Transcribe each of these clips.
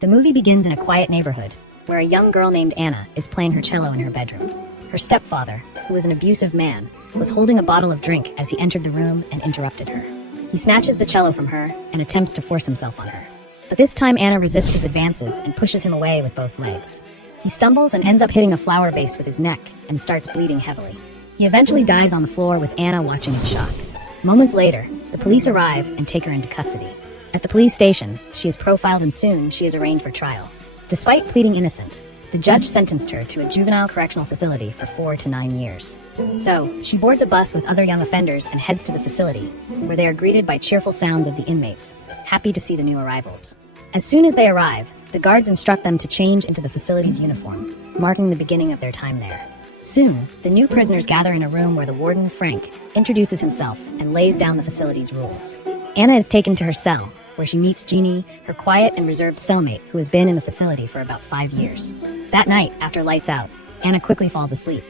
The movie begins in a quiet neighborhood, where a young girl named Anna is playing her cello in her bedroom. Her stepfather, who was an abusive man, was holding a bottle of drink as he entered the room and interrupted her. He snatches the cello from her and attempts to force himself on her. But this time Anna resists his advances and pushes him away with both legs. He stumbles and ends up hitting a flower vase with his neck and starts bleeding heavily. He eventually dies on the floor with Anna watching in shock. Moments later, the police arrive and take her into custody. At the police station, she is profiled and soon she is arraigned for trial. Despite pleading innocent, the judge sentenced her to a juvenile correctional facility for 4 to 9 years. So, she boards a bus with other young offenders and heads to the facility, where they are greeted by cheerful sounds of the inmates, happy to see the new arrivals. As soon as they arrive, the guards instruct them to change into the facility's uniform, marking the beginning of their time there. Soon, the new prisoners gather in a room where the warden, Frank, introduces himself and lays down the facility's rules. Anna is taken to her cell, where she meets Jeannie, her quiet and reserved cellmate who has been in the facility for about 5 years. That night, after lights out, Anna quickly falls asleep.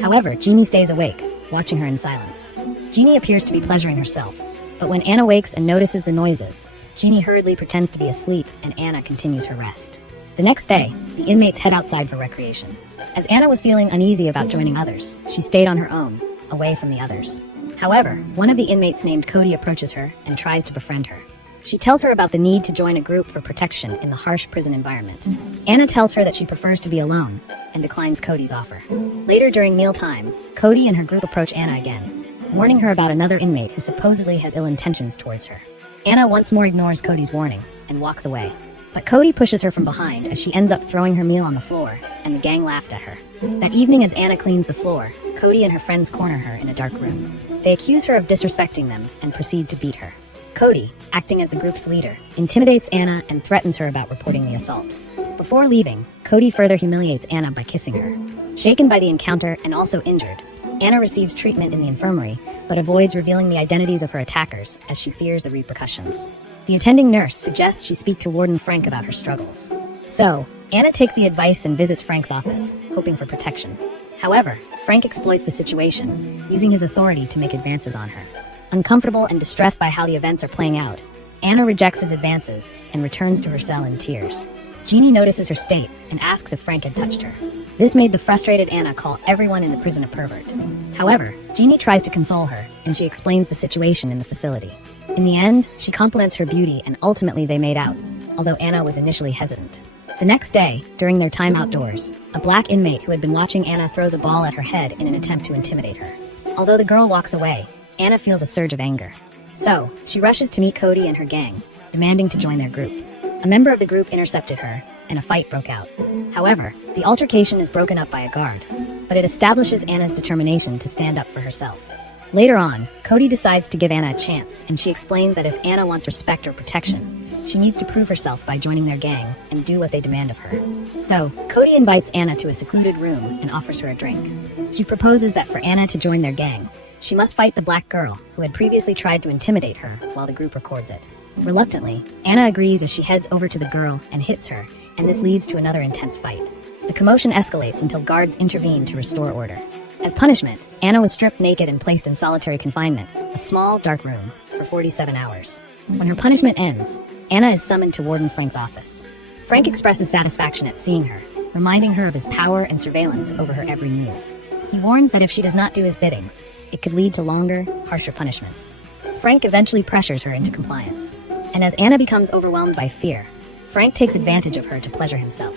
However, Jeannie stays awake, watching her in silence. Jeannie appears to be pleasuring herself, but when Anna wakes and notices the noises, Jeannie hurriedly pretends to be asleep and Anna continues her rest. The next day, the inmates head outside for recreation. As Anna was feeling uneasy about joining others, she stayed on her own, away from the others. However, one of the inmates named Cody approaches her and tries to befriend her. She tells her about the need to join a group for protection in the harsh prison environment. Anna tells her that she prefers to be alone and declines Cody's offer. Later during mealtime, Cody and her group approach Anna again, warning her about another inmate who supposedly has ill intentions towards her. Anna once more ignores Cody's warning and walks away. But Cody pushes her from behind as she ends up throwing her meal on the floor, and the gang laughed at her. That evening as Anna cleans the floor, Cody and her friends corner her in a dark room. They accuse her of disrespecting them and proceed to beat her. Cody, acting as the group's leader, intimidates Anna and threatens her about reporting the assault. Before leaving, Cody further humiliates Anna by kissing her. Shaken by the encounter and also injured, Anna receives treatment in the infirmary, but avoids revealing the identities of her attackers as she fears the repercussions. The attending nurse suggests she speak to Warden Frank about her struggles. So, Anna takes the advice and visits Frank's office, hoping for protection. However, Frank exploits the situation, using his authority to make advances on her. Uncomfortable and distressed by how the events are playing out, Anna rejects his advances and returns to her cell in tears. Jeannie notices her state and asks if Frank had touched her. This made the frustrated Anna call everyone in the prison a pervert. However, Jeannie tries to console her, and she explains the situation in the facility. In the end, she compliments her beauty and ultimately they made out, although Anna was initially hesitant. The next day, during their time outdoors, a black inmate who had been watching Anna throws a ball at her head in an attempt to intimidate her. Although the girl walks away, Anna feels a surge of anger. So, she rushes to meet Cody and her gang, demanding to join their group. A member of the group intercepted her, and a fight broke out. However, the altercation is broken up by a guard, but it establishes Anna's determination to stand up for herself. Later on, Cody decides to give Anna a chance, and she explains that if Anna wants respect or protection, she needs to prove herself by joining their gang and do what they demand of her. So, Cody invites Anna to a secluded room and offers her a drink. She proposes that for Anna to join their gang, she must fight the black girl who had previously tried to intimidate her while the group records it. Reluctantly, Anna agrees as she heads over to the girl and hits her, and this leads to another intense fight. The commotion escalates until guards intervene to restore order. As punishment, Anna was stripped naked and placed in solitary confinement, a small, dark room, for 47 hours. When her punishment ends, Anna is summoned to Warden Frank's office. Frank expresses satisfaction at seeing her, reminding her of his power and surveillance over her every move. He warns that if she does not do his biddings, it could lead to longer, harsher punishments. Frank eventually pressures her into compliance. And as Anna becomes overwhelmed by fear, Frank takes advantage of her to pleasure himself.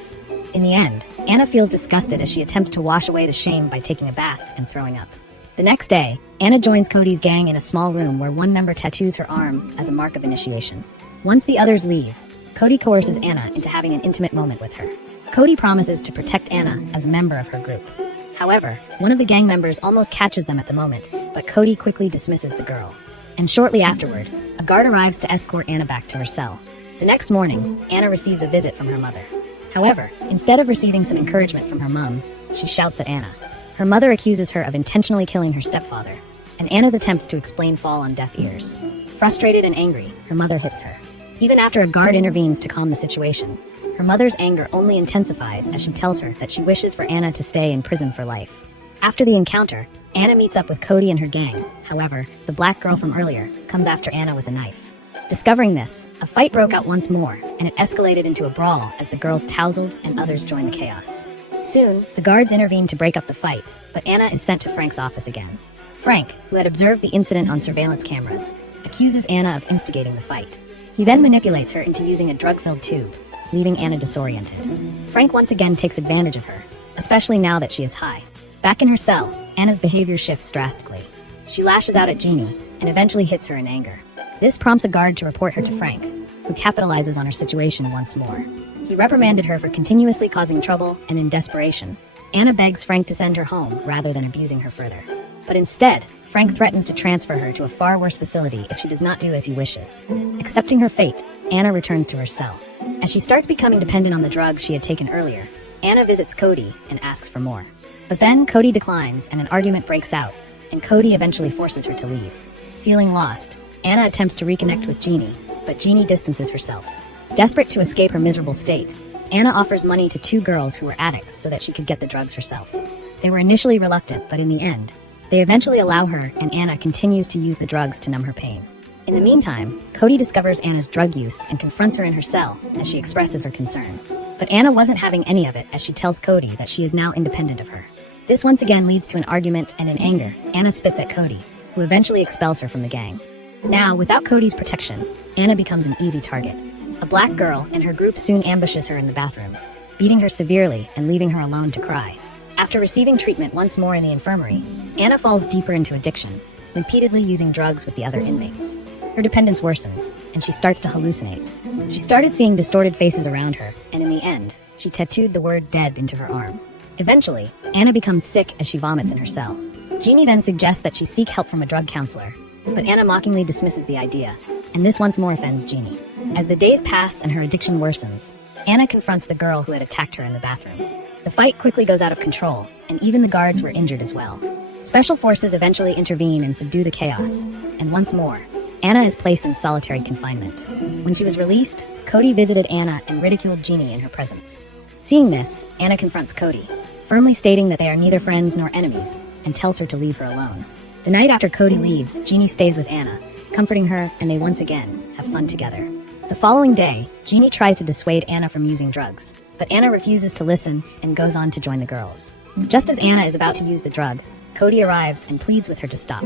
In the end, Anna feels disgusted as she attempts to wash away the shame by taking a bath and throwing up. The next day, Anna joins Cody's gang in a small room where one member tattoos her arm as a mark of initiation. Once the others leave, Cody coerces Anna into having an intimate moment with her. Cody promises to protect Anna as a member of her group. However, one of the gang members almost catches them at the moment, but Cody quickly dismisses the girl. And shortly afterward, a guard arrives to escort Anna back to her cell. The next morning, Anna receives a visit from her mother. However, instead of receiving some encouragement from her mom, she shouts at Anna. Her mother accuses her of intentionally killing her stepfather, and Anna's attempts to explain fall on deaf ears. Frustrated and angry, her mother hits her. Even after a guard intervenes to calm the situation, her mother's anger only intensifies as she tells her that she wishes for Anna to stay in prison for life. After the encounter, Anna meets up with Cody and her gang. However, the black girl from earlier comes after Anna with a knife. Discovering this, a fight broke out once more, and it escalated into a brawl as the girls tousled and others joined the chaos. Soon, the guards intervened to break up the fight, but Anna is sent to Frank's office again. Frank, who had observed the incident on surveillance cameras, accuses Anna of instigating the fight. He then manipulates her into using a drug-filled tube, leaving Anna disoriented. Frank once again takes advantage of her, especially now that she is high. Back in her cell, Anna's behavior shifts drastically. She lashes out at Jeannie and eventually hits her in anger. This prompts a guard to report her to Frank, who capitalizes on her situation once more. He reprimanded her for continuously causing trouble, and in desperation, Anna begs Frank to send her home rather than abusing her further. But instead, Frank threatens to transfer her to a far worse facility if she does not do as he wishes. Accepting her fate, Anna returns to her cell. As she starts becoming dependent on the drugs she had taken earlier, Anna visits Cody and asks for more. But then Cody declines and an argument breaks out, and Cody eventually forces her to leave. Feeling lost, Anna attempts to reconnect with Jeannie, but Jeannie distances herself. Desperate to escape her miserable state, Anna offers money to two girls who were addicts so that she could get the drugs herself. They were initially reluctant, but in the end, they eventually allow her, and Anna continues to use the drugs to numb her pain. In the meantime, Cody discovers Anna's drug use and confronts her in her cell as she expresses her concern. But Anna wasn't having any of it as she tells Cody that she is now independent of her. This once again leads to an argument, and in anger, Anna spits at Cody, who eventually expels her from the gang. Now, without Cody's protection, Anna becomes an easy target. A black girl and her group soon ambushes her in the bathroom, beating her severely and leaving her alone to cry. After receiving treatment once more in the infirmary, Anna falls deeper into addiction, repeatedly using drugs with the other inmates. Her dependence worsens, and she starts to hallucinate. She started seeing distorted faces around her, and in the end, she tattooed the word dead into her arm. Eventually, Anna becomes sick as she vomits in her cell. Jeannie then suggests that she seek help from a drug counselor, but Anna mockingly dismisses the idea, and this once more offends Jeannie. As the days pass and her addiction worsens, Anna confronts the girl who had attacked her in the bathroom. The fight quickly goes out of control, and even the guards were injured as well. Special forces eventually intervene and subdue the chaos, and once more, Anna is placed in solitary confinement. When she was released, Cody visited Anna and ridiculed Jeannie in her presence. Seeing this, Anna confronts Cody, firmly stating that they are neither friends nor enemies, and tells her to leave her alone. The night after Cody leaves, Jeannie stays with Anna, comforting her, and they once again have fun together. The following day, Jeannie tries to dissuade Anna from using drugs, but Anna refuses to listen and goes on to join the girls. Just as Anna is about to use the drug, Cody arrives and pleads with her to stop.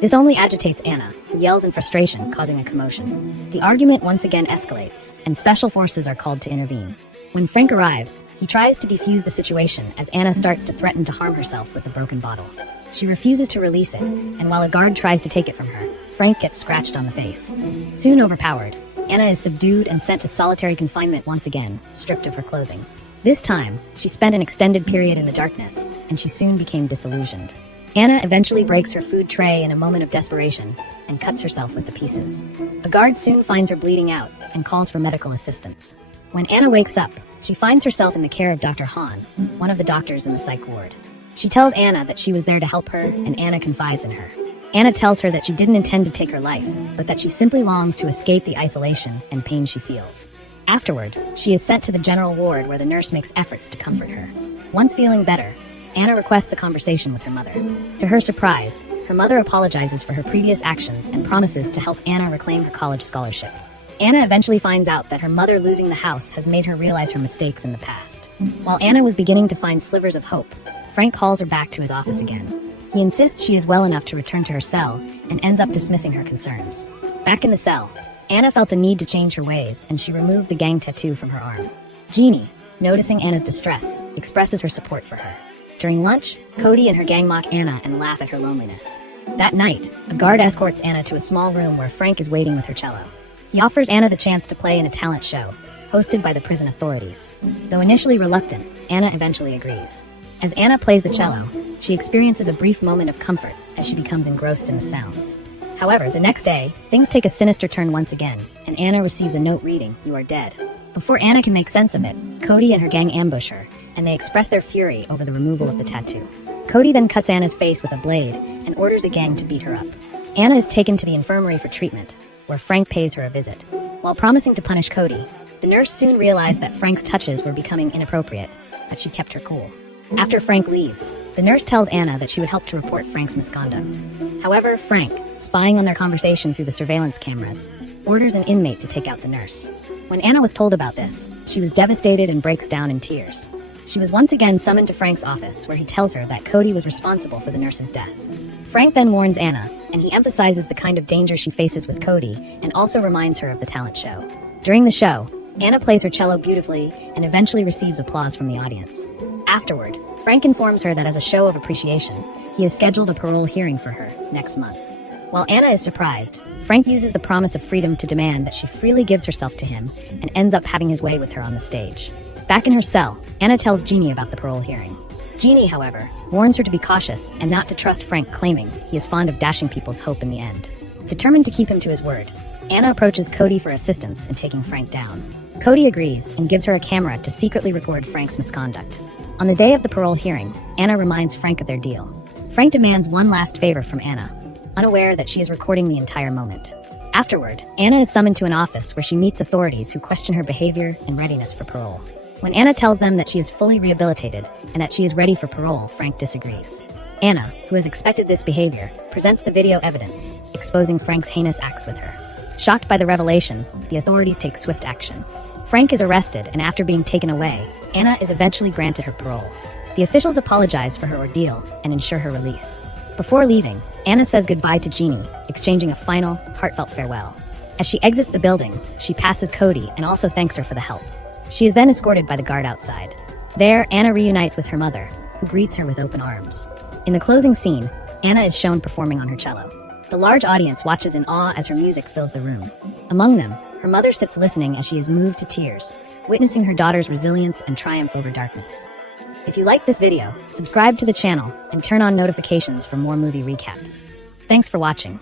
This only agitates Anna, who yells in frustration, causing a commotion. The argument once again escalates, and special forces are called to intervene. When Frank arrives, he tries to defuse the situation as Anna starts to threaten to harm herself with a broken bottle. She refuses to release it, and while a guard tries to take it from her, Frank gets scratched on the face. Soon overpowered, Anna is subdued and sent to solitary confinement once again, stripped of her clothing. This time, she spent an extended period in the darkness, and she soon became disillusioned. Anna eventually breaks her food tray in a moment of desperation and cuts herself with the pieces. A guard soon finds her bleeding out and calls for medical assistance. When Anna wakes up, she finds herself in the care of Dr. Hahn, one of the doctors in the psych ward. She tells Anna that she was there to help her, and Anna confides in her. Anna tells her that she didn't intend to take her life, but that she simply longs to escape the isolation and pain she feels. Afterward, she is sent to the general ward where the nurse makes efforts to comfort her. Once feeling better, Anna requests a conversation with her mother. To her surprise, her mother apologizes for her previous actions and promises to help Anna reclaim her college scholarship. Anna eventually finds out that her mother losing the house has made her realize her mistakes in the past. While Anna was beginning to find slivers of hope, Frank calls her back to his office again. He insists she is well enough to return to her cell and ends up dismissing her concerns. Back in the cell, Anna felt a need to change her ways, and she removed the gang tattoo from her arm. Jeannie, noticing Anna's distress, expresses her support for her. During lunch, Cody and her gang mock Anna and laugh at her loneliness. That night, a guard escorts Anna to a small room where Frank is waiting with her cello. He offers Anna the chance to play in a talent show, hosted by the prison authorities. Though initially reluctant, Anna eventually agrees. As Anna plays the cello, she experiences a brief moment of comfort as she becomes engrossed in the sounds. However, the next day, things take a sinister turn once again, and Anna receives a note reading, "You are dead." Before Anna can make sense of it, Cody and her gang ambush her, and they express their fury over the removal of the tattoo. Cody then cuts Anna's face with a blade and orders the gang to beat her up. Anna is taken to the infirmary for treatment, where Frank pays her a visit. While promising to punish Cody, the nurse soon realized that Frank's touches were becoming inappropriate, but she kept her cool. After Frank leaves, the nurse tells Anna that she would help to report Frank's misconduct. However, Frank, spying on their conversation through the surveillance cameras, orders an inmate to take out the nurse. When Anna was told about this, she was devastated and breaks down in tears. She was once again summoned to Frank's office, where he tells her that Cody was responsible for the nurse's death. Frank then warns Anna, and he emphasizes the kind of danger she faces with Cody, and also reminds her of the talent show. During the show, Anna plays her cello beautifully and eventually receives applause from the audience. Afterward, Frank informs her that as a show of appreciation, he has scheduled a parole hearing for her next month. While Anna is surprised, Frank uses the promise of freedom to demand that she freely gives herself to him and ends up having his way with her on the stage. Back in her cell, Anna tells Jeannie about the parole hearing. Jeannie, however, warns her to be cautious and not to trust Frank, claiming he is fond of dashing people's hope in the end. Determined to keep him to his word, Anna approaches Cody for assistance in taking Frank down. Cody agrees and gives her a camera to secretly record Frank's misconduct. On the day of the parole hearing, Anna reminds Frank of their deal. Frank demands one last favor from Anna, unaware that she is recording the entire moment. Afterward, Anna is summoned to an office where she meets authorities who question her behavior and readiness for parole. When Anna tells them that she is fully rehabilitated and that she is ready for parole, Frank disagrees. Anna, who has expected this behavior, presents the video evidence, exposing Frank's heinous acts with her. Shocked by the revelation, the authorities take swift action. Frank is arrested, and after being taken away, Anna is eventually granted her parole. The officials apologize for her ordeal and ensure her release. Before leaving, Anna says goodbye to Jeannie, exchanging a final, heartfelt farewell. As she exits the building, she passes Cody and also thanks her for the help. She is then escorted by the guard outside. There, Anna reunites with her mother, who greets her with open arms. In the closing scene, Anna is shown performing on her cello. The large audience watches in awe as her music fills the room. Among them, her mother sits listening as she is moved to tears, witnessing her daughter's resilience and triumph over darkness. If you like this video, subscribe to the channel and turn on notifications for more movie recaps. Thanks for watching.